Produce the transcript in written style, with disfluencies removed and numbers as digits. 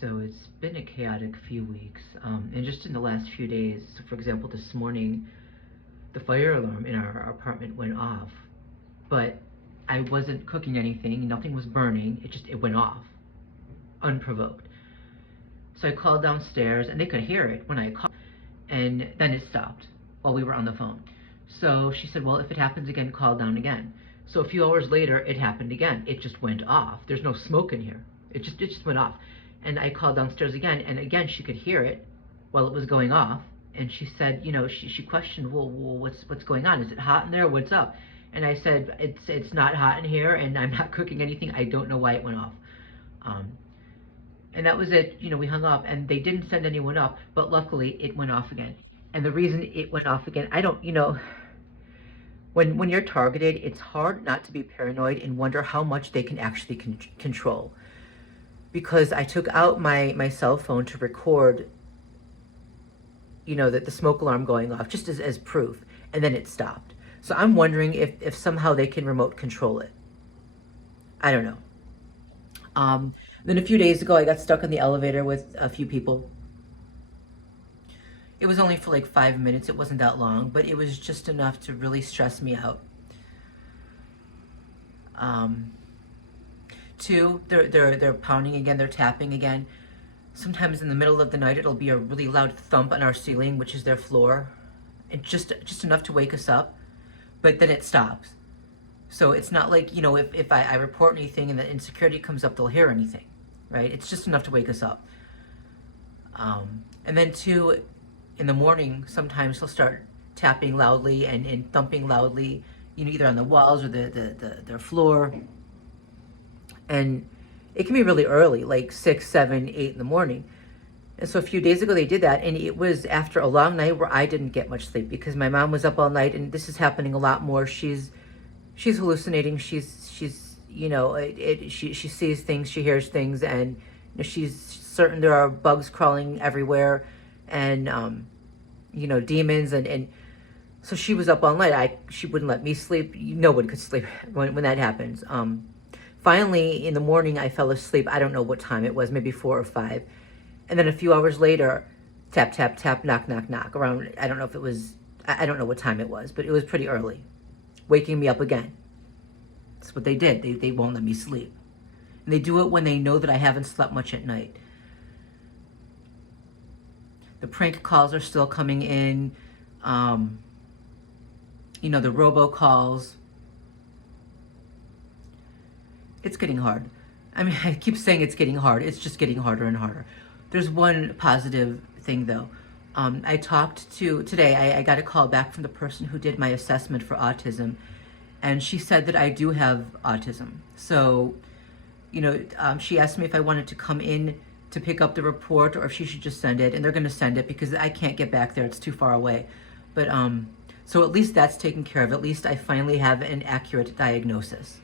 So it's been a chaotic few weeks, and just in the last few days. So for example, this morning, the fire alarm in our apartment went off, but I wasn't cooking anything, nothing was burning, it went off, unprovoked. So I called downstairs, and they could hear it when I called, and then it stopped while we were on the phone. So she said, well, if it happens again, call down again. So a few hours later, it happened again. It just went off. There's no smoke in here. It just went off. And I called downstairs again, and again she could hear it while it was going off. And she said, she questioned, well, what's going on? Is it hot in there? What's up? And I said, it's not hot in here, and I'm not cooking anything. I don't know why it went off. And that was it. We hung up, and they didn't send anyone up, but luckily it went off again. And the reason it went off again, I don't, when you're targeted, it's hard not to be paranoid and wonder how much they can actually control. Because I took out my cell phone to record, that the smoke alarm going off, just as proof, and then it stopped. So I'm wondering if somehow they can remote control it. I don't know. Then a few days ago, I got stuck in the elevator with a few people. It was only for like 5 minutes. It wasn't that long, but it was just enough to really stress me out. Two, they're pounding again. They're tapping again. Sometimes in the middle of the night, it'll be a really loud thump on our ceiling, which is their floor. It's just enough to wake us up, but then it stops. So it's not like, if I report anything and the insecurity comes up, they'll hear anything, right? It's just enough to wake us up. And then two, in the morning, sometimes he'll start tapping loudly and thumping loudly, either on the walls or their floor. And it can be really early, like 6, 7, 8 in the morning. And so a few days ago they did that, and it was after a long night where I didn't get much sleep because my mom was up all night, and this is happening a lot more. She's hallucinating. She sees things, she hears things, and she's certain there are bugs crawling everywhere, and demons, and so she was up all night. She wouldn't let me sleep. No one could sleep when that happens. Finally, in the morning, I fell asleep. I don't know what time it was, maybe 4 or 5. And then a few hours later, tap, tap, tap, knock, knock, knock. Around, I don't know what time it was, but it was pretty early. Waking me up again. That's what they did. They won't let me sleep. And they do it when they know that I haven't slept much at night. The prank calls are still coming in. The robocalls. It's getting hard. I mean, I keep saying it's getting hard. It's just getting harder and harder. There's one positive thing, though. I talked to, today, I got a call back from the person who did my assessment for autism, and she said that I do have autism. So, she asked me if I wanted to come in to pick up the report or if she should just send it, and they're going to send it because I can't get back there. It's too far away. But, so at least that's taken care of. At least I finally have an accurate diagnosis.